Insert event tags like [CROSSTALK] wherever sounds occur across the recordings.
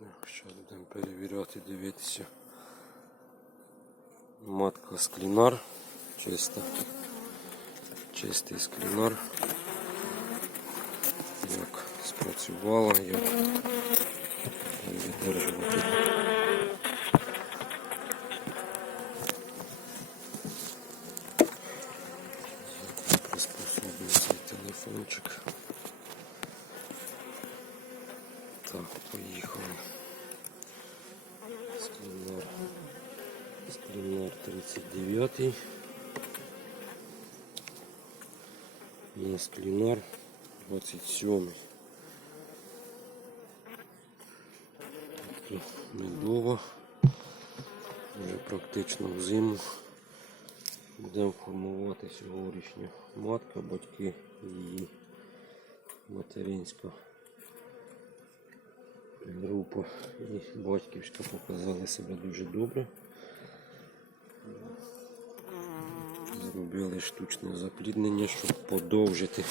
Зараз будемо перевіряти, дивитися. Матка склінар. Чиста. Чистий склінар. Як спрацювала, як видержувати. Так, поїхали. Склінар. Склінар 39. І склінар 27. Тобто медова. Вже практично в зиму. Будемо формувати сьогоднішню матка, батьки її материнська група і батьківська показали себе дуже добре. Зробили штучне запліднення, щоб подовжити,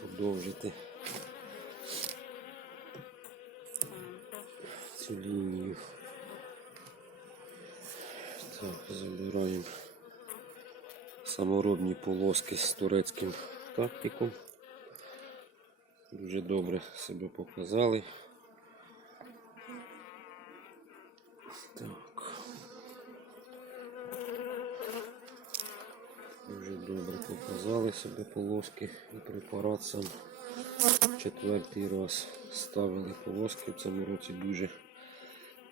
подовжити цю лінію. Так, забираємо саморобні полоски з турецьким тактиком. Дуже добре себе показали. Так. Дуже добре показали себе полоски і препарат сам четвертий раз ставили полоски. В цьому році дуже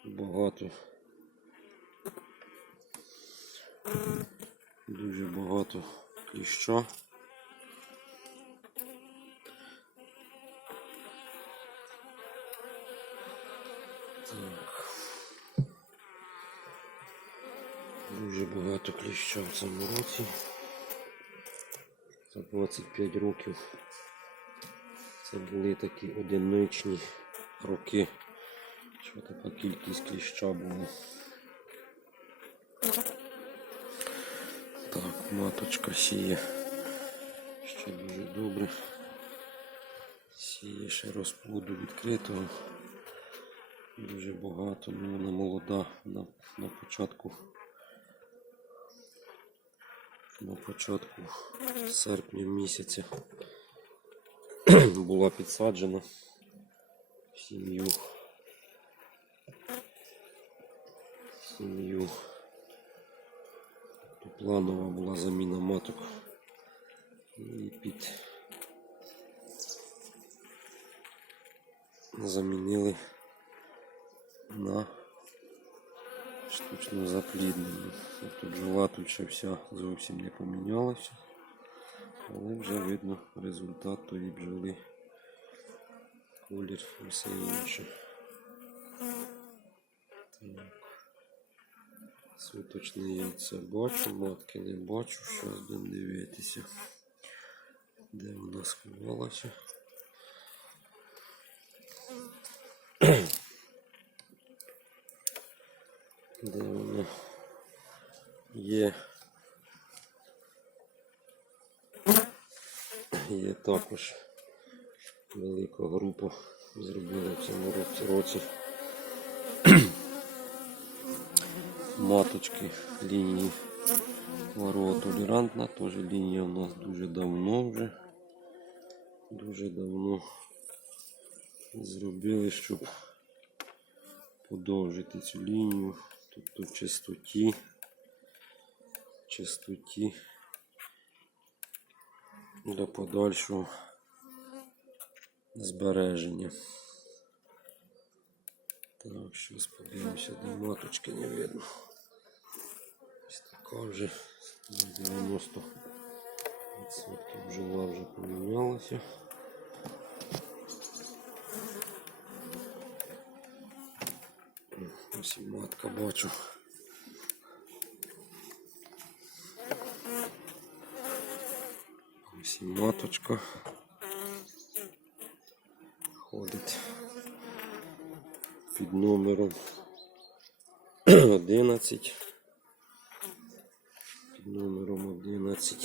багато. Дуже багато кліща. Так. Дуже багато кліща в цьому році. За 25 років це були такі одиничні роки. Що така кількість кліща була. Так, маточка сіє. Ще дуже добре. Сіє ще розплоду відкритого. Дуже багато, ну вона молода на, на початку. На початку серпня місяця була підсаджена в сім'ю. Сім'ю. Планова була заміна маток. І під замінили на штучну запліднення. Тут ще вся зовсім не помінялася. Але вже видно результат тої бджоли. Колір і все інше. Так. Суточне яйце бачу, матки не бачу, зараз будемо дивитися. Де вона сховалася? Де воно є? Є також велика група зробила в цьому році- маточки лінії Варова толерантна, теж лінія у нас дуже давно вже. Дуже давно зробили, щоб подовжити цю лінію. Тобто в чистоті, чистоті для подальшого збереження. Так, зараз подивимося, де маточки не видно. Ось така вже на 90 відсотків бджола вже помінялася. Ось матка бачу. Ось маточка ходить під номером [CLEARS THROAT] 11. Під номером 11.